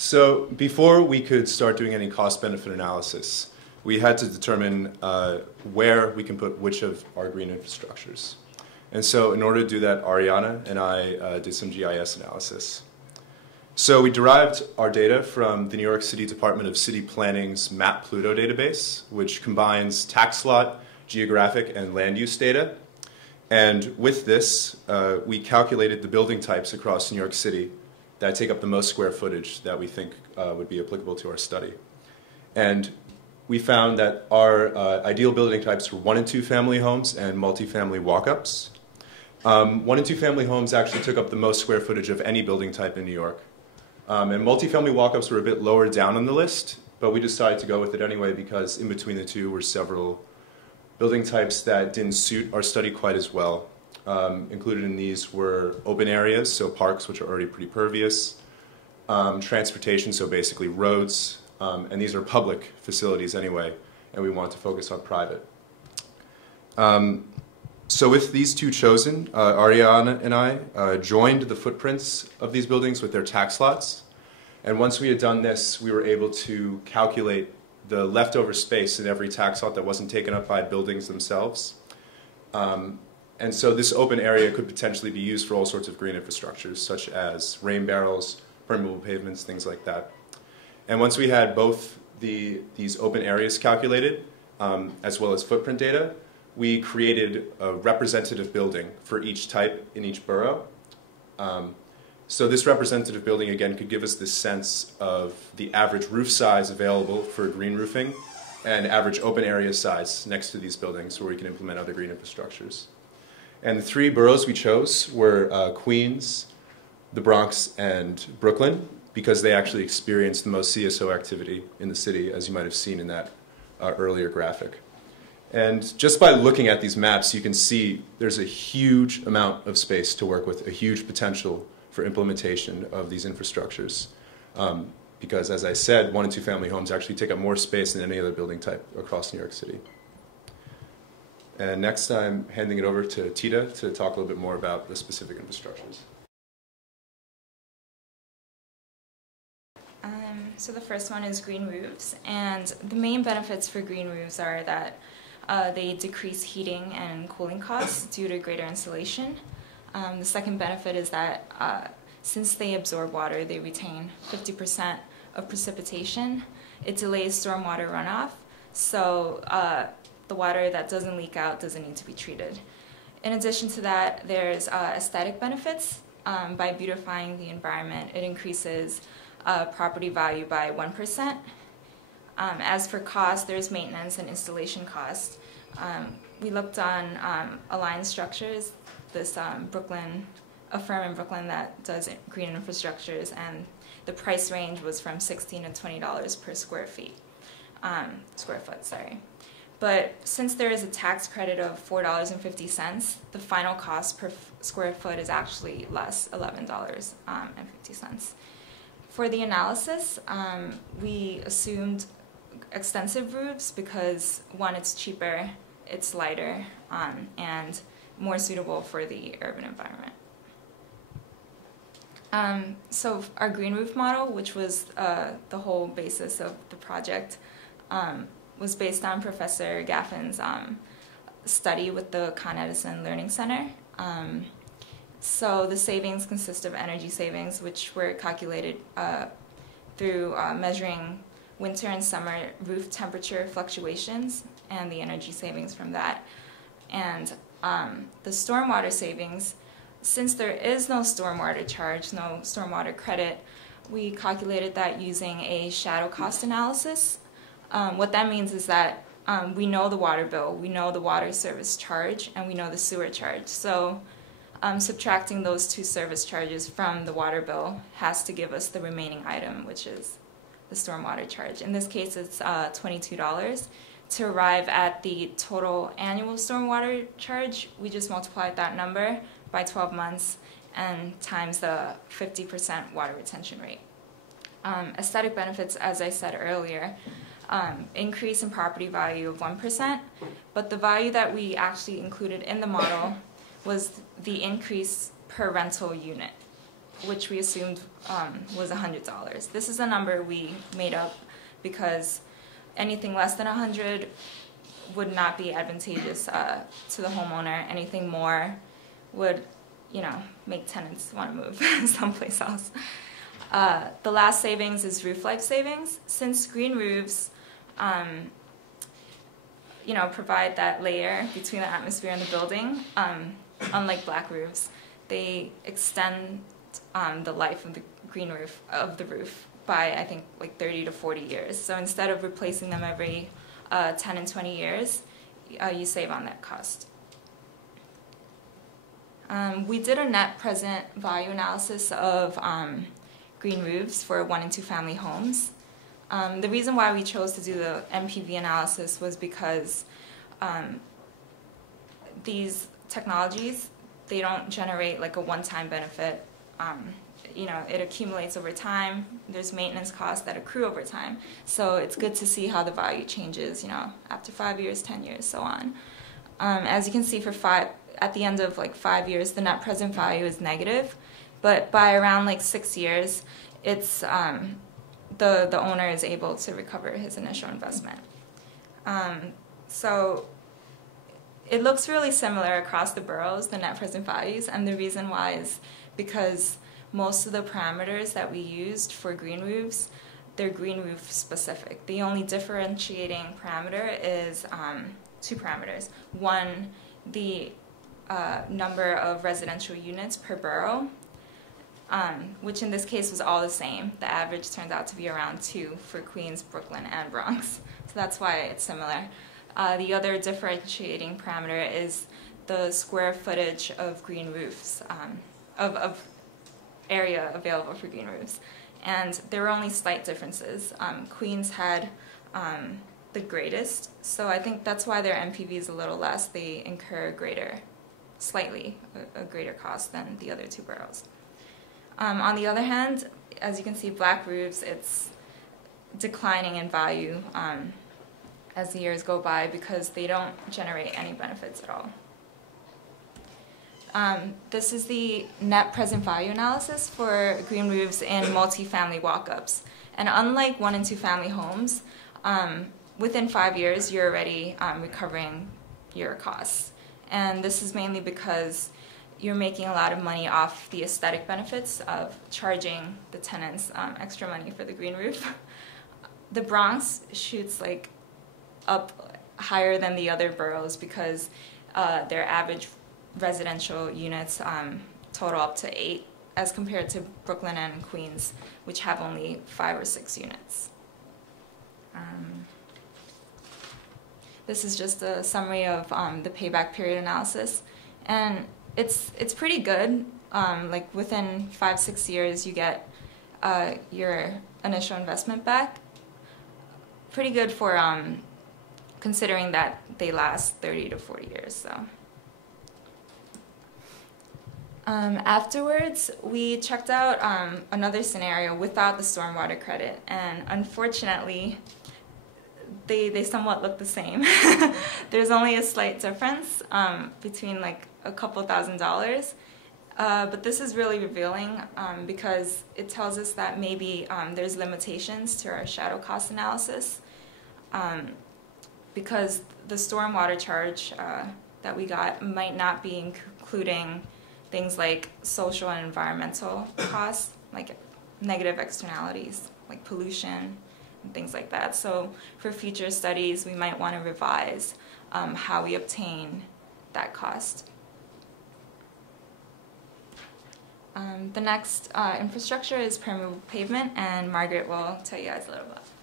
So before we could start doing any cost-benefit analysis, we had to determine where we can put which of our green infrastructures. And so in order to do that, Ariana and I did some GIS analysis. So we derived our data from the New York City Department of City Planning's Map Pluto database, which combines tax lot, geographic, and land use data. And with this, we calculated the building types across New York City that take up the most square footage that we think would be applicable to our study. And we found that our ideal building types were 1- and 2-family homes and multifamily walk-ups. 1- and 2-family homes actually took up the most square footage of any building type in New York. And multifamily walk-ups were a bit lower down on the list, but we decided to go with it anyway because in between the two were several building types that didn't suit our study quite as well. Included in these were open areas, so parks, which are already pretty pervious, transportation, so basically roads, and these are public facilities anyway, and we want to focus on private. So with these two chosen, Ariana and I joined the footprints of these buildings with their tax lots, and once we had done this, we were able to calculate the leftover space in every tax lot that wasn't taken up by buildings themselves. And so this open area could potentially be used for all sorts of green infrastructures, such as rain barrels, permeable pavements, things like that. And once we had both these open areas calculated, as well as footprint data, we created a representative building for each type in each borough. So this representative building, again, could give us this sense of the average roof size available for green roofing and average open area size next to these buildings where we can implement other green infrastructures. And the 3 boroughs we chose were Queens, the Bronx, and Brooklyn, because they actually experienced the most CSO activity in the city, as you might have seen in that earlier graphic. And just by looking at these maps, you can see there's a huge amount of space to work with, a huge potential for implementation of these infrastructures. Because, as I said, 1- and 2-family homes actually take up more space than any other building type across New York City. And next, I'm handing it over to Tita to talk a little bit more about the specific infrastructures. So the first one is green roofs, and the main benefits for green roofs are that they decrease heating and cooling costs due to greater insulation. The second benefit is that since they absorb water, they retain 50% of precipitation. It delays stormwater runoff, so the water that doesn't leak out doesn't need to be treated. In addition to that, there's aesthetic benefits. By beautifying the environment, it increases property value by 1%. As for cost, there's maintenance and installation costs. We looked on Alliance Structures, this a firm in Brooklyn that does green infrastructures, and the price range was from $16 to $20 per square foot. But since there is a tax credit of $4.50, the final cost per square foot is actually less, $11.50. For the analysis, we assumed extensive roofs because, one, it's cheaper, it's lighter, and more suitable for the urban environment. So our green roof model, which was the whole basis of the project, was based on Professor Gaffin's study with the Con Edison Learning Center. So the savings consist of energy savings, which were calculated through measuring winter and summer roof temperature fluctuations and the energy savings from that. And the stormwater savings, since there is no stormwater charge, no stormwater credit, we calculated that using a shadow cost analysis. What that means is that we know the water bill, we know the water service charge, and we know the sewer charge. So subtracting those 2 service charges from the water bill has to give us the remaining item, which is the stormwater charge. In this case, it's $22. To arrive at the total annual stormwater charge, we just multiplied that number by 12 months and times the 50% water retention rate. Aesthetic benefits, as I said earlier, increase in property value of 1%, but the value that we actually included in the model was the increase per rental unit. which we assumed was $100. This is a number we made up because anything less than 100 would not be advantageous to the homeowner. Anything more would, make tenants want to move someplace else. The last savings is roof life savings. Since green roofs, provide that layer between the atmosphere and the building, unlike black roofs, they extend the life of the roof by, I think, like 30 to 40 years. So instead of replacing them every 10 and 20 years, you save on that cost. We did a net present value analysis of green roofs for 1 and 2 family homes. The reason why we chose to do the NPV analysis was because these technologies, they don't generate like a one-time benefit. It accumulates over time. There's maintenance costs that accrue over time. So it's good to see how the value changes, after 5 years, 10 years, so on. As you can see, at the end of like 5 years, the net present value is negative, but by around like 6 years, it's the owner is able to recover his initial investment. So it looks really similar across the boroughs, the net present values, and the reason why is because most of the parameters that we used for green roofs, they're green roof specific. The only differentiating parameter is 2 parameters. One, the number of residential units per borough, which in this case was all the same. The average turned out to be around 2 for Queens, Brooklyn, and Bronx. So that's why it's similar. The other differentiating parameter is the square footage of green roofs, of area available for green roofs. And there were only slight differences. Queens had the greatest, so I think that's why their NPV is a little less. They incur slightly a greater cost than the other 2 boroughs. On the other hand, as you can see, black roofs, it's declining in value as the years go by because they don't generate any benefits at all. This is the net present value analysis for green roofs in multifamily walk-ups. And unlike 1 and 2 family homes, within 5 years, you're already recovering your costs. And this is mainly because you're making a lot of money off the aesthetic benefits of charging the tenants extra money for the green roof. The Bronx shoots like up higher than the other boroughs because their average residential units total up to 8 as compared to Brooklyn and Queens, which have only 5 or 6 units. This is just a summary of the payback period analysis, and it's pretty good. Like within 5-6 years, you get your initial investment back. Pretty good for considering that they last 30 to 40 years. So. Afterwards, we checked out another scenario without the stormwater credit, and unfortunately, they somewhat look the same. There's only a slight difference between like a couple $1,000s, but this is really revealing because it tells us that maybe there's limitations to our shadow cost analysis because the stormwater charge that we got might not be including things like social and environmental costs, like negative externalities, like pollution and things like that. So for future studies, we might want to revise how we obtain that cost. The next infrastructure is permeable pavement, and Margaret will tell you guys a little about it.